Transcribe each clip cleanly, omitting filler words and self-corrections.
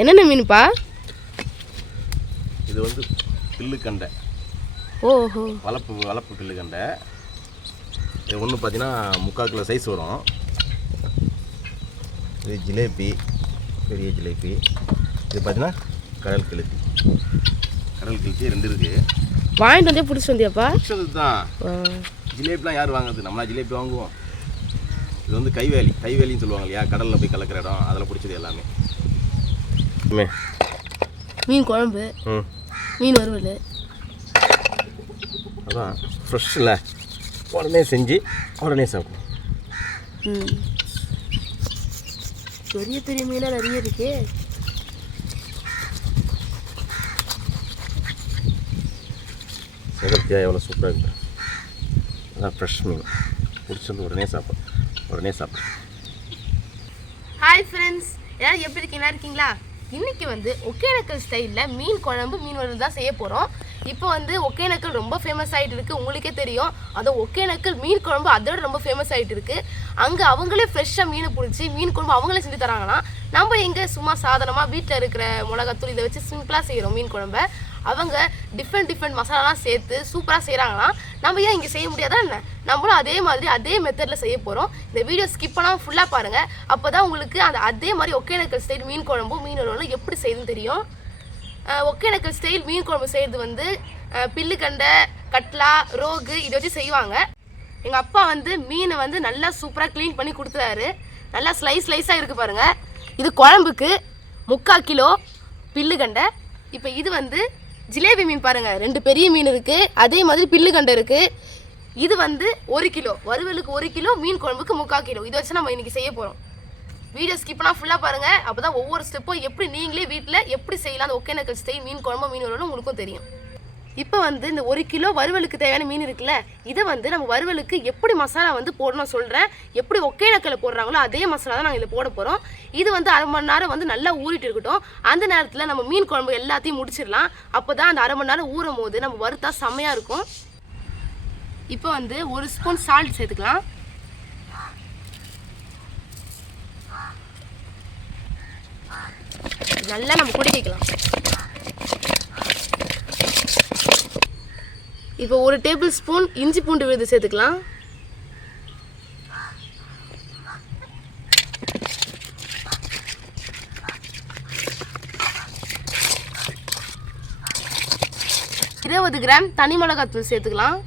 என்னென்ன மீனுப்பா? இது வந்து கில்லுக்கண்டை. ஓஹோ, வளப்பு கில்லுக்கண்டை. இது ஒன்று பார்த்தீங்கன்னா 3/4 கிலோ சைஸ் வரும். இது ஜிலேபி, பெரிய ஜிலேபி. இது பார்த்தீங்கன்னா கடல் கிழத்தி. ரெண்டு இருக்குது. வாங்கிட்டு வந்தே பிடிச்சி வந்தியாப்பா? பிடிச்சது தான். ஜிலேபிலாம் யார் வாங்குறது? நம்மளா ஜிலேபி வாங்குவோம். இது வந்து கைவேலின்னு சொல்லுவாங்க இல்லையா, கடலில் போய் கலக்கிற இடம், அதில் பிடிச்சது எல்லாமே. மீன் குழம்பு, மீன் வறுவல், அதான் ஃப்ரெஷ்ஷில் உடனே செஞ்சு உடனே சாப்பிடும். பெரிய பெரிய மீனாக நிறைய இருக்கு. சகத்தியா எவ்வளோ சூப்பராக இருக்குது. அதான் ஃப்ரெஷ் மீன் பிடிச்சிருந்து உடனே சாப்பிடும். ஹாய் ஃப்ரெண்ட்ஸ், எல்லாரும் எப்படி இருக்கீங்களா? இன்றைக்கி வந்து ஒகேனக்கல் ஸ்டைலில் மீன் குழம்பு, மீன் வறுவல் தான் செய்ய போகிறோம். இப்போ வந்து ஒகேனக்கல் ரொம்ப ஃபேமஸ் ஆகிட்டு இருக்குது, உங்களுக்கே தெரியும். அது ஒகேனக்கல் மீன் குழம்பு அதோட ரொம்ப ஃபேமஸ் ஆகிட்டு இருக்குது. அங்கே அவங்களே ஃப்ரெஷ்ஷாக மீனை பிடிச்சி மீன் குழம்பு அவங்களே செஞ்சு தராங்களாம். நம்ம இங்கே சும்மா சாதாரணமாக வீட்டில் இருக்கிற மிளகாத்தூள் இதை வச்சு சிம்பிளாக செய்கிறோம் மீன் குழம்பை. அவங்க டிஃப்ரெண்ட் மசாலாலாம் சேர்த்து சூப்பராக செய்கிறாங்களாம். நம்ம ஏன் இங்கே செய்ய முடியாதா என்ன? நம்மளும் அதே மாதிரி அதே மெத்தடில் செய்ய போகிறோம். இந்த வீடியோ ஸ்கிப் பண்ணாமல் ஃபுல்லாக பாருங்கள். அப்போ தான் உங்களுக்கு அதே மாதிரி ஒகேனக்கல் ஸ்டைல் மீன் குழம்பும் மீன் வறுவலும் எப்படி செய்யுதுன்னு தெரியும். ஒகேனக்கல் ஸ்டைல் மீன் குழம்பு செய்கிறது வந்து பில்லுக்கண்டை, கட்லா, ரோகு இதை வச்சு செய்வாங்க. எங்கள் அப்பா வந்து மீனை வந்து நல்லா சூப்பராக க்ளீன் பண்ணி கொடுத்துறாரு. நல்லா ஸ்லைஸாக இருக்குது பாருங்கள். இது குழம்புக்கு 3/4 கிலோ பில்லுக்கண்டை. இப்போ இது வந்து ஜிலேபி மீன் பாருங்கள், 2 பெரிய மீன் இருக்குது. அதே மாதிரி பில்லுக்கண்டை இருக்குது. இது வந்து 1 கிலோ, வறுவலுக்கு 1 கிலோ, மீன் குழம்புக்கு 3/4 கிலோ. இதை வச்சு நம்ம இன்றைக்கி செய்ய போகிறோம். வீடியோ ஸ்கிப் பண்ணால் ஃபுல்லாக பாருங்கள். அப்போ தான் ஒவ்வொரு ஸ்டெப்பும் எப்படி நீங்களே வீட்டில் எப்படி செய்யலாம் அந்த ஒகேனக்கல் ஸ்டைல் மீன் குழம்பு, மீன் வறுவலும் உங்களுக்கும் தெரியும். இப்போ வந்து இந்த 1 கிலோ வறுவலுக்கு தேவையான மீன் இருக்குல்ல, இதை வந்து நம்ம வறுவலுக்கு எப்படி மசாலா வந்து போடணும் சொல்கிறேன். எப்படி ஒகேனக்கல்ல போடுறாங்களோ அதே மசாலா தான் நாங்கள் இதில் போட போகிறோம். இது வந்து 1/2 மணி நேரம் வந்து நல்லா ஊறிட்டு இருக்கட்டும். அந்த நேரத்தில் நம்ம மீன் குழம்பு எல்லாத்தையும் முடிச்சிடலாம். அப்போ தான் அந்த 1/2 மணி நேரம் ஊறும் போது நம்ம வறுத்தா செம்மையாக இருக்கும். இப்போ வந்து 1 ஸ்பூன் சால்ட் சேர்த்துக்கலாம். நல்லா நம்ம குடிக்கலாம். இப்போ 1 டேபிள் ஸ்பூன் இஞ்சி பூண்டு விழுது சேர்த்துக்கலாம். $20 கிராம் தனி மிளகாத்தூள் சேர்த்துக்கலாம்.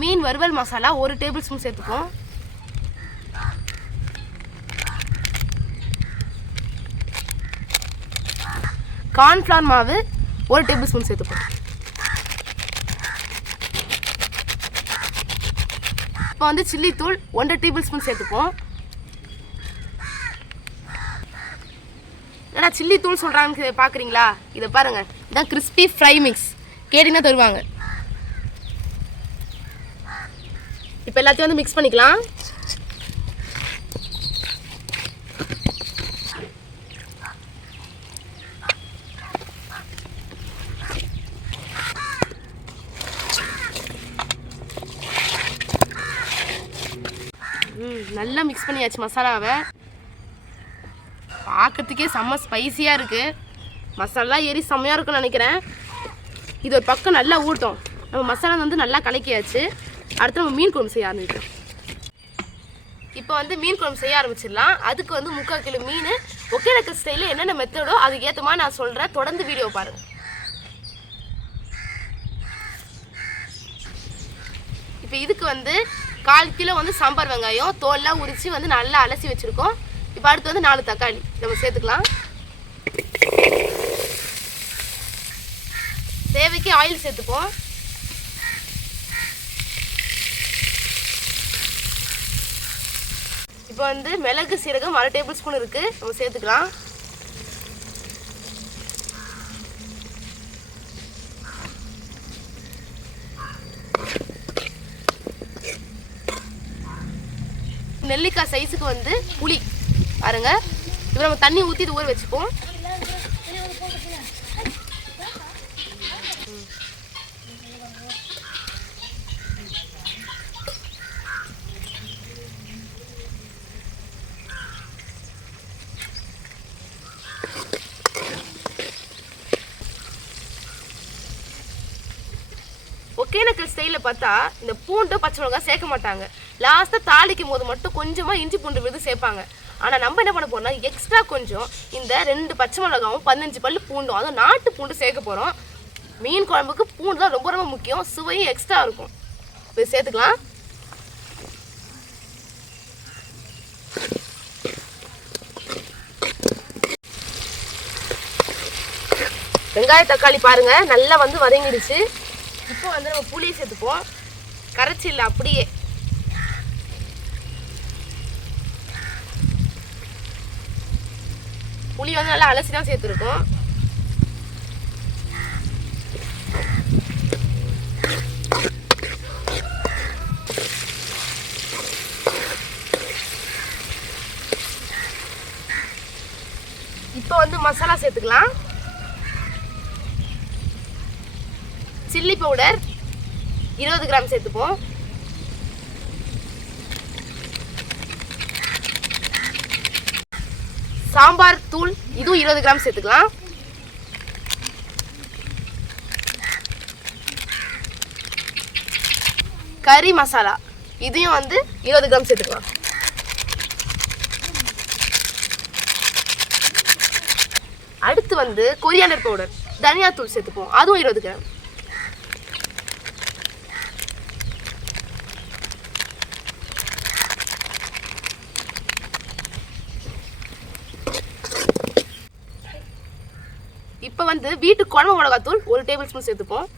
மீன் வறுவல் மசாலா 1 டேபிள் ஸ்பூன் சேர்த்துப்போம். கார்ன்ஃப்ளவர் மாவு 1 டேபிள் ஸ்பூன் சேர்த்துப்போம். இப்போ வந்து சில்லி தூள் 1 டேபிள் ஸ்பூன் சேர்த்துப்போம். ஏன்னா சில்லி தூள் சொல்கிறாங்க பார்க்குறீங்களா? இதை பாருங்கள், இதான் கிறிஸ்பி ஃப்ரை மிக்ஸ். கேட்டிங்கன்னா தருவாங்க. இப்போ எல்லாத்தையும் வந்து மிக்ஸ் பண்ணிக்கலாம். நல்லா மிக்ஸ் பண்ணியாச்சு மசாலாவை. பார்க்கறதுக்கே செம்ம ஸ்பைஸியாக இருக்குது. மசாலா ஏறி செம்மையாக இருக்குன்னு நினைக்கிறேன். இது ஒரு பக்கம் நல்லா ஊட்டும். நம்ம மசாலா வந்து நல்லா கலக்கியாச்சு. அடுத்து நம்ம மீன் குழம்பு செய்ய ஆரம்பிக்கலாம். இப்போ வந்து மீன் குழம்பு செய்ய ஆரம்பிச்சிடலாம். அதுக்கு வந்து 3/4 கிலோ மீன் ஒகேனக்கல் ஸ்டைலில் என்னென்ன மெத்தடோ அதுக்கு ஏற்ற மாதிரி நான் சொல்கிறேன். தொடர்ந்து வீடியோ பாருங்கள். இப்போ இதுக்கு வந்து 1/4 கிலோ வந்து சாம்பார் வெங்காயம் தோல்லாம் உரித்து வந்து நல்லா அலசி வச்சுருக்கோம். இப்போ அடுத்து வந்து 4 தக்காளி நம்ம சேர்த்துக்கலாம். தேவைக்கு ஆயில் சேர்த்துப்போம். இப்போ வந்து மிளகு சீரகம் 1/2 டேபிள் ஸ்பூன் இருக்குது, நம்ம சேர்த்துக்கலாம். நெல்லிக்காய் சைஸுக்கு வந்து புளி பாருங்க. இப்போ நம்ம தண்ணி ஊற்றி இது ஊற வச்சுப்போம். ஒகேனக்கல் ஸ்டைலில் பார்த்தா இந்த பூண்டு பச்சை மிளகாய் சேர்க்க மாட்டாங்க. லாஸ்ட்டாக தாளிக்கும் போது மட்டும் கொஞ்சமாக இஞ்சி பூண்டு விழுது சேர்ப்பாங்க. ஆனால் நம்ம என்ன பண்ண போறோம்னா எக்ஸ்ட்ரா கொஞ்சம் இந்த 2 பச்சை மிளகாவும் 15 பல்லு பூண்டும், அதுவும் நாட்டு பூண்டு சேர்க்க போகிறோம். மீன் குழம்புக்கு பூண்டு தான் ரொம்ப ரொம்ப முக்கியம். சுவையும் எக்ஸ்ட்ரா இருக்கும். இப்போ சேர்த்துக்கலாம். வெங்காய தக்காளி பாருங்க நல்லா வந்து வதங்கிடுச்சு. இப்போ வந்து நம்ம புளியை சேர்த்துப்போம். கரைச்சி இல்லை, அப்படியே. புளி வந்து நல்லா அலசி தான் சேர்த்துருக்கோம். இப்போ வந்து மசாலா சேர்த்துக்கலாம். சில்லி பவுடர் 20 கிராம் சேர்த்துப்போம். சாம்பார் தூள் இதுவும் 20 கிராம் சேர்த்துக்கலாம். கறி மசாலா இதையும் வந்து 20 கிராம் சேர்த்துக்கலாம். அடுத்து வந்து கொரியாண்டர் பவுடர் தனியா தூள் சேர்த்துப்போம். அதுவும் 20 கிராம். இப்போ வந்து வீட்டு குழம்பு மிளகாத்தூள் 1 டேபிள் ஸ்பூன் சேர்த்துப்போம்.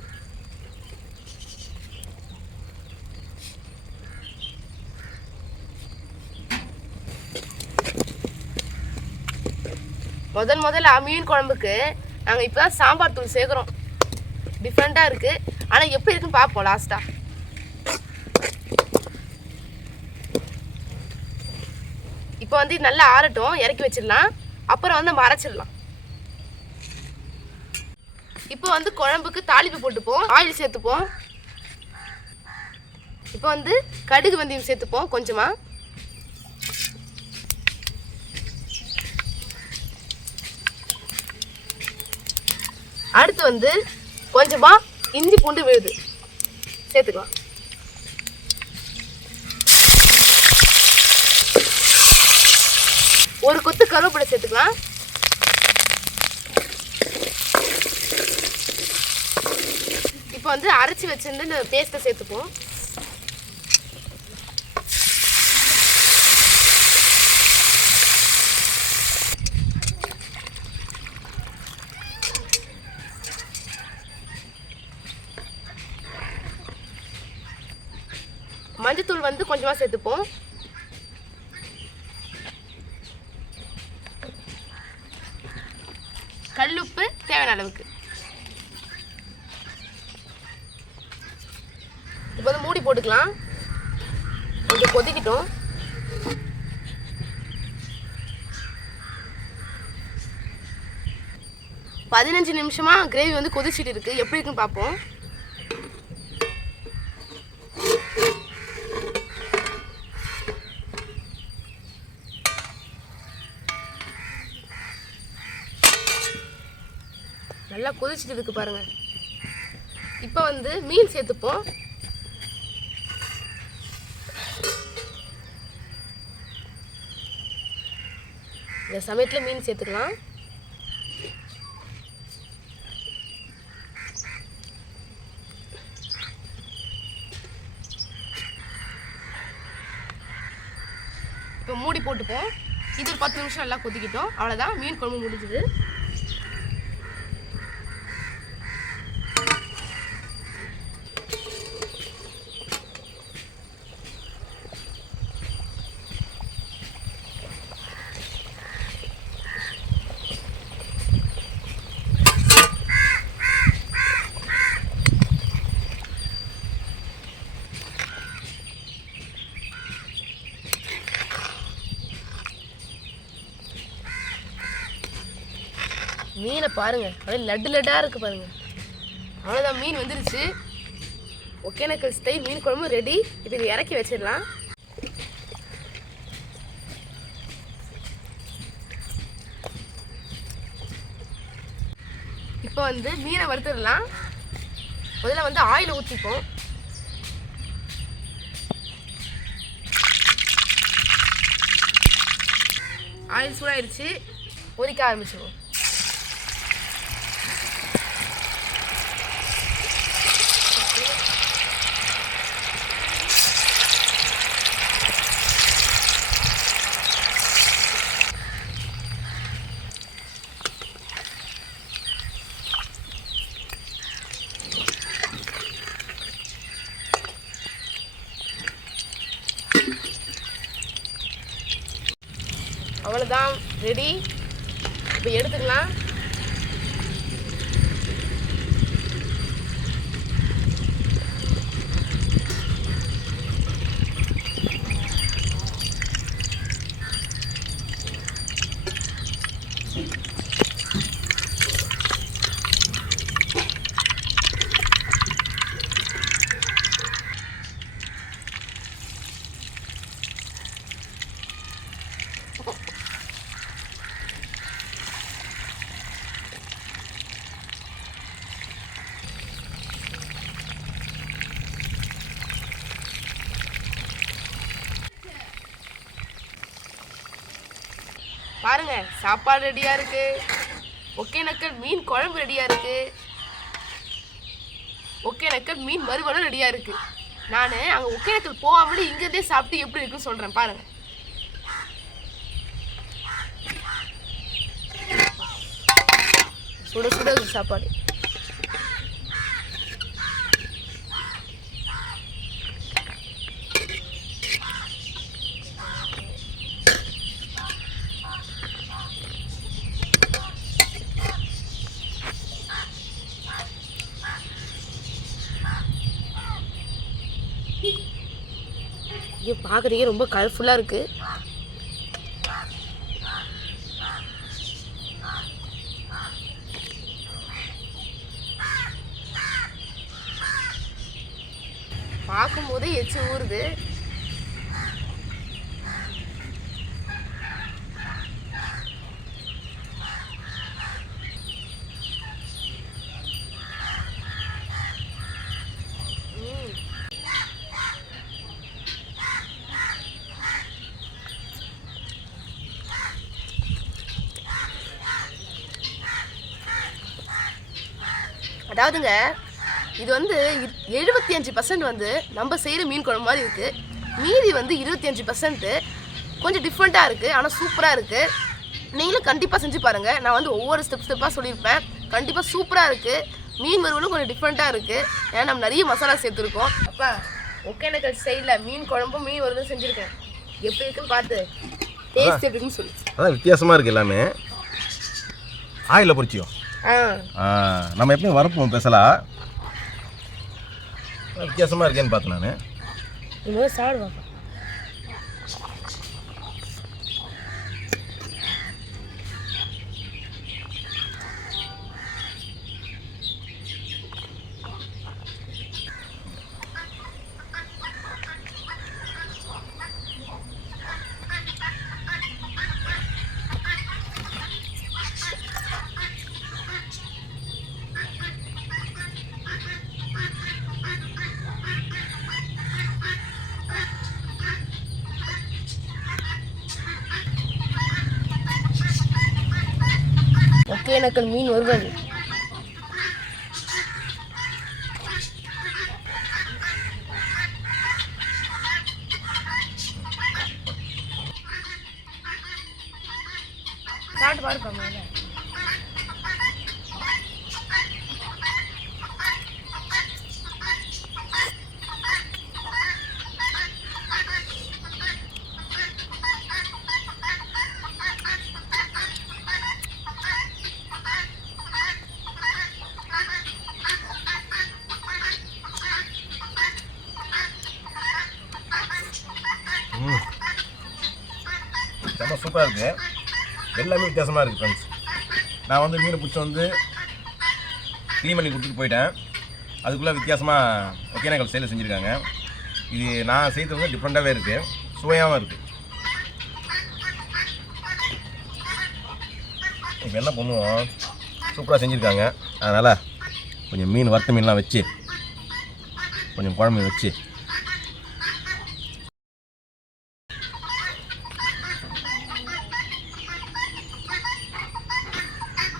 முதல்ல மீன் குழம்புக்கு நாங்கள் இப்போ தான் சாம்பார் தூள் சேர்க்குறோம். டிஃப்ரெண்ட்டாக இருக்குது. ஆனால் எப்படி இருக்குன்னு பார்ப்போம் லாஸ்ட்டாக. இப்போ வந்து நல்லா ஆறட்டும், இறக்கி வச்சிடலாம். அப்புறம் வந்து நம்ம அரைச்சிடலாம். இப்போ வந்து குழம்புக்கு தாளிப்பு போட்டுப்போம். ஆயில் சேர்த்துப்போம். இப்போ வந்து கடுகு வெந்தயம் சேர்த்துப்போம் கொஞ்சமா. அடுத்து வந்து கொஞ்சமா இஞ்சி பூண்டு விழுது சேர்த்துக்கலாம். ஒரு கொத்து கருவேப்பிலை சேர்த்துக்கலாம். இப்போ வந்து அரைச்சி வச்சிருந்து இந்த பேஸ்ட்டை சேர்த்துப்போம். மஞ்சத்தூள் வந்து கொஞ்சமாக சேர்த்துப்போம். கல்லுப்பு தேவையான அளவுக்கு. இப்போ வந்து மூடி போட்டுக்கலாம். கொஞ்சம் கொதிக்கிட்டோம். பதினஞ்சு நிமிஷமா கிரேவி வந்து கொதிச்சிட்டு இருக்கு. எப்படி இருக்குன்னு பார்ப்போம். நல்லா கொதிச்சிட்டு இருக்கு பாருங்க. இப்போ வந்து மீன் சேர்த்துப்போம். இந்த சமயத்தில் மீன் சேர்த்துக்கலாம். இப்போ மூடி போட்டுப்போம். இது ஒரு 10 நிமிஷம் நல்லா கொதிக்கிட்டோம். அவ்வளோதான், மீன் குழம்பு முடிஞ்சுது. மீனை பாருங்க, அப்படியே லட்டு லட்டாக இருக்குது பாருங்க. அவ்வளோதான், மீன் வந்துருச்சு. ஒகேனக்கல் ஸ்டைல் மீன் குழம்பு ரெடி. இப்போ இதை இறக்கி வச்சிடலாம். இப்போ வந்து மீனை வறுத்துடலாம். முதல்ல வந்து ஆயில் ஊற்றிப்போம். ஆயில் சூடாயிருச்சு, பொரிக்க ஆரம்பிச்சிடுவோம். அவ்வளோதான், ரெடி. இப்போ எடுத்துக்கலாம். பாருங்க, சாப்பாடு ரெடியாக இருக்கு. ஒகேனக்கல் மீன் குழம்பு ரெடியாக இருக்கு. ஒகேனக்கல் மீன் வறுவலும் ரெடியாக இருக்கு. நான் அங்கே ஒகேனக்கல் போகாமலே இங்கேருந்தே சாப்பிட்டு எப்படி இருக்குன்னு சொல்கிறேன் பாருங்க. சுட சுட சாப்பாடு. இங்கே பார்க்குறதுக்கே ரொம்ப கலர்ஃபுல்லாக இருக்குது. பார்க்கும்போதே எச்சி ஊறுது. அதாவதுங்க, இது வந்து 75% வந்து நம்ம செய்கிற மீன் குழம்பு மாதிரி இருக்குது. மீதி வந்து 25% கொஞ்சம் டிஃப்ரெண்ட்டாக இருக்குது. ஆனால் சூப்பராக இருக்குது. நீங்களும் கண்டிப்பாக செஞ்சு பாருங்கள். நான் வந்து ஒவ்வொரு ஸ்டெப்பாக சொல்லியிருப்பேன். கண்டிப்பாக சூப்பராக இருக்குது. மீன் வறுவலும் கொஞ்சம் டிஃப்ரெண்ட்டாக இருக்குது. ஏன்னா நம்ம நிறைய மசாலா சேர்த்துருக்கோம். அப்பா, ஒகேனக்கல் ஸ்டைலில் மீன் குழம்பும் மீன் வறுவலும் செஞ்சுருக்கேன். எப்படி இருக்குன்னு பார்த்து டேஸ்ட் எப்படின்னு சொல்லி. அதான் வித்தியாசமாக இருக்குது எல்லாமே. ஆயிலில் பொரிச்சியோ? நம்ம எப்பயும் வரப்போம் பேசலாம். வித்தியாசமாக இருக்கேன்னு பார்த்தேன் நான். இன்னும் சாப்பிடுவாங்க. ஒகேனக்கல் மீன் வறுவல். சாப்பிட்டு பாருப்பா மேல. ரொம்ப சூப்பராக இருக்குது. எல்லாமே வித்தியாசமாக இருக்குது ஃப்ரெண்ட்ஸ். நான் வந்து மீனை பிடிச்சி வந்து க்ளீன் பண்ணி கொடுத்துட்டு போயிட்டேன். அதுக்குள்ளே வித்தியாசமாக ஒகேனக்கல் ஸ்டைலில் செஞ்சுருக்காங்க. இது நான் செய்கிறது வந்து டிஃப்ரெண்ட்டாகவே இருக்குது, சுவையாகவும் இருக்குது. இப்போ என்ன பண்ணுவோம், சூப்பராக செஞ்சுருக்காங்க. அதனால் கொஞ்சம் மீன் வறுத்த மீன்லாம் வச்சு கொஞ்சம் குழம்பு வச்சு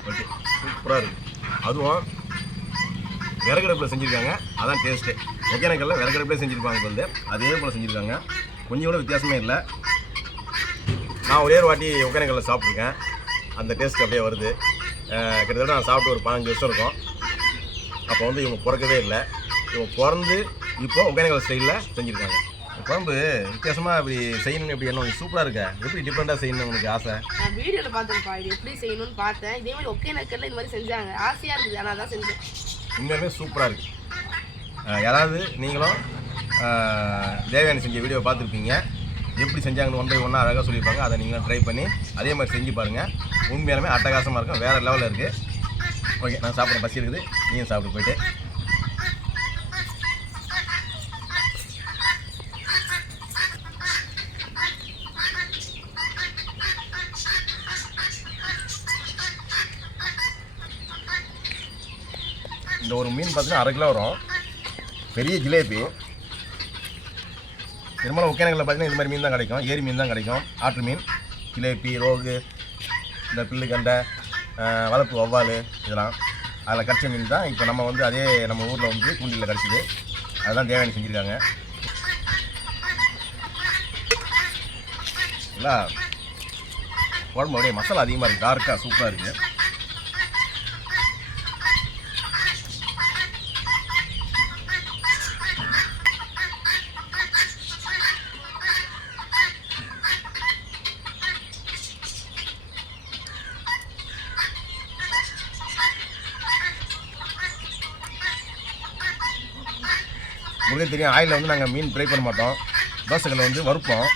ஓகே சூப்பராக இருக்குது. அதுவும் விறகடுப்பில் செஞ்சுருக்காங்க, அதான் டேஸ்ட்டு. ஒகேனக்கல்ல விறகடுப்பிலே செஞ்சுருப்பாங்க வந்து அதே போல் செஞ்சுருக்காங்க. கொஞ்சம் கூட வித்தியாசமே இல்லை. நான் ஒரே ஒரு வாட்டி ஒகேனக்கல்ல சாப்பிட்ருக்கேன், அந்த டேஸ்ட் அப்படியே வருது. கிட்டத்தட்ட நான் சாப்பிட்டு ஒரு 15 வருஷம் இருக்கும். அப்போ வந்து இவங்க பிறக்கவே இல்லை, இவங்க பிறந்து இப்போ ஒகேனக்கல் ஸ்டைலில் செஞ்சுருக்காங்க. குழம்பு வித்தியாசமாக இப்படி செய்யணும்னு எப்படி என்ன சூப்பராக இருக்கா, எப்படி டிஃப்ரெண்ட்டாக செய்யணும்னு உங்களுக்கு ஆசை? நான் வீடியோவில் பார்த்துருப்பா இது எப்படி செய்யணும்னு பார்த்தேன். இதே மாதிரி ஒகேனக்கல்ல இந்த மாதிரி செஞ்சாங்க, ஆசையாக இருக்குது, ஆனால் தான் செஞ்சேன். உண்மையுமே சூப்பராக இருக்குது. யாராவது நீங்களும் தேவயானி செஞ்ச வீடியோ பார்த்துருப்பீங்க, எப்படி செஞ்சாங்கன்னு 1 by 1 அழகாக சொல்லியிருப்பாங்க. அதை நீங்களும் ட்ரை பண்ணி அதே மாதிரி செஞ்சு பாருங்கள். உண்மையாலுமே அட்டகாசமாக இருக்கும், வேறு லெவலில் இருக்குது. ஓகே, நான் சாப்பிட்ற பசி இருக்குது, நீயும் சாப்பிட்டு போயிட்டு. இந்த ஒரு மீன் பார்த்தீங்கன்னா 1/2 கிலோ வரும், பெரிய ஜிலேபி. பெரும்பாலும் ஒகேனக்கல்ல பார்த்தீங்கன்னா இந்த மாதிரி மீன் தான் கிடைக்கும், ஏரி மீன் தான் கிடைக்கும். ஆற்று மீன், ஜிலேபி, ரோகு, இந்த பில்லு கண்டை, வளர்ப்பு வவ்வால், இதெல்லாம் அதில் கிடச்ச மீன் தான். இப்போ நம்ம வந்து அதே நம்ம ஊரில் வந்து தூண்டியில் கிடச்சிது, அதுதான் தேவயானி செஞ்சுருக்காங்க. இல்லை குழம்பு அப்படியே மசாலா அதிகமாக இருக்குது, டார்க்காக சூப்பராக இருக்குது. உங்களுக்கு தெரியும், ஆயிலில் வந்து நாங்கள் மீன் ஃப்ரை பண்ண மாட்டோம், தோசைகளில் வந்து வறுப்போம்.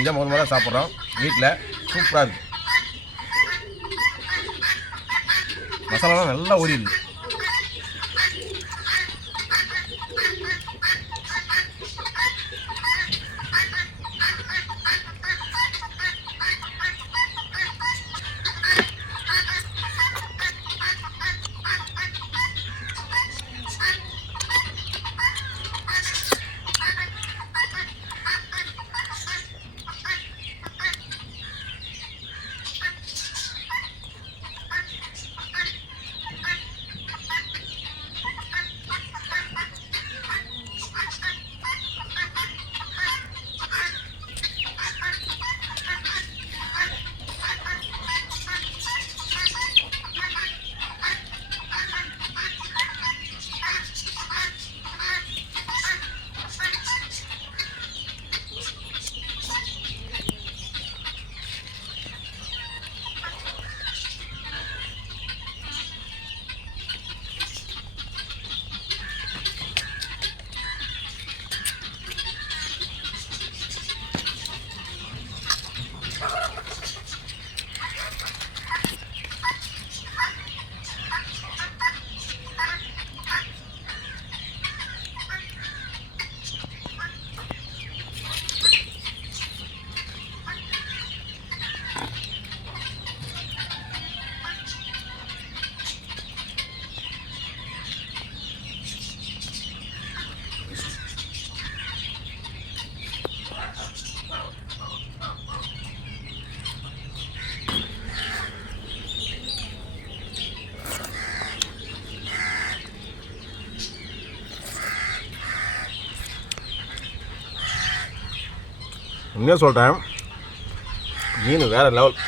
இதான் முதல் சாப்பிட்றோம் வீட்டில். சூப்பராக இருக்குது, மசாலாலாம் நல்லா ஊறிடுது. உண்மையாக சொல்கிறேன், மீன் வேறு லெவல்,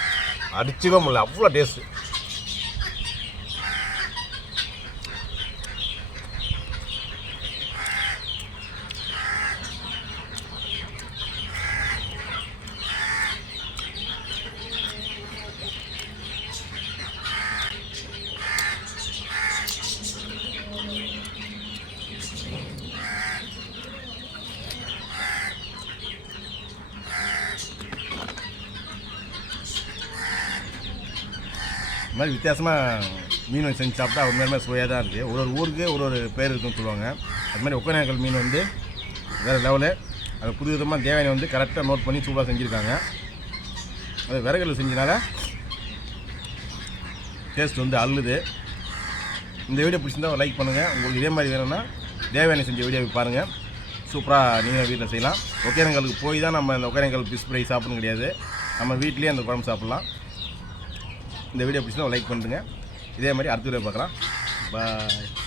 அடிச்சுக்க முடியல, அவ்வளோ டேஸ்ட்டு. இந்த மாதிரி வித்தியாசமாக மீன் செஞ்சு சாப்பிட்டா உண்மையுமே சுவையாக தான் இருக்குது. ஒரு ஊருக்கு ஒரு பேர் இருக்குன்னு சொல்லுவாங்க. அது மாதிரி ஒகேனக்கல் மீன் வந்து வேறு லெவலு. அது புது விதமாக தேவையான கரெக்டாக நோட் பண்ணி சூப்பராக செஞ்சுருக்காங்க. அது விறகுல செஞ்சனால டேஸ்ட் அள்ளுது. இந்த வீடியோ பிடிச்சிருந்தா லைக் பண்ணுங்கள். உங்களுக்கு இதே மாதிரி வேணும்னா தேவையான செஞ்ச வீடியோவை பாருங்கள். சூப்பராக நீங்களும் வீட்டில் செய்யலாம். ஒகேனக்கலுக்கு போய் தான் நம்ம இந்த ஒகேனக்கல் ஃபிஷ் ஃப்ரை சாப்பிடணும் கிடையாது. நம்ம வீட்லேயே அந்த குழம்பு சாப்பிட்லாம். இந்த வீடியோ பிடிச்சிருந்தா லைக் பண்ணுங்கள். இதே மாதிரி அடுத்த வீடியோ பார்க்கலாம். பாய்.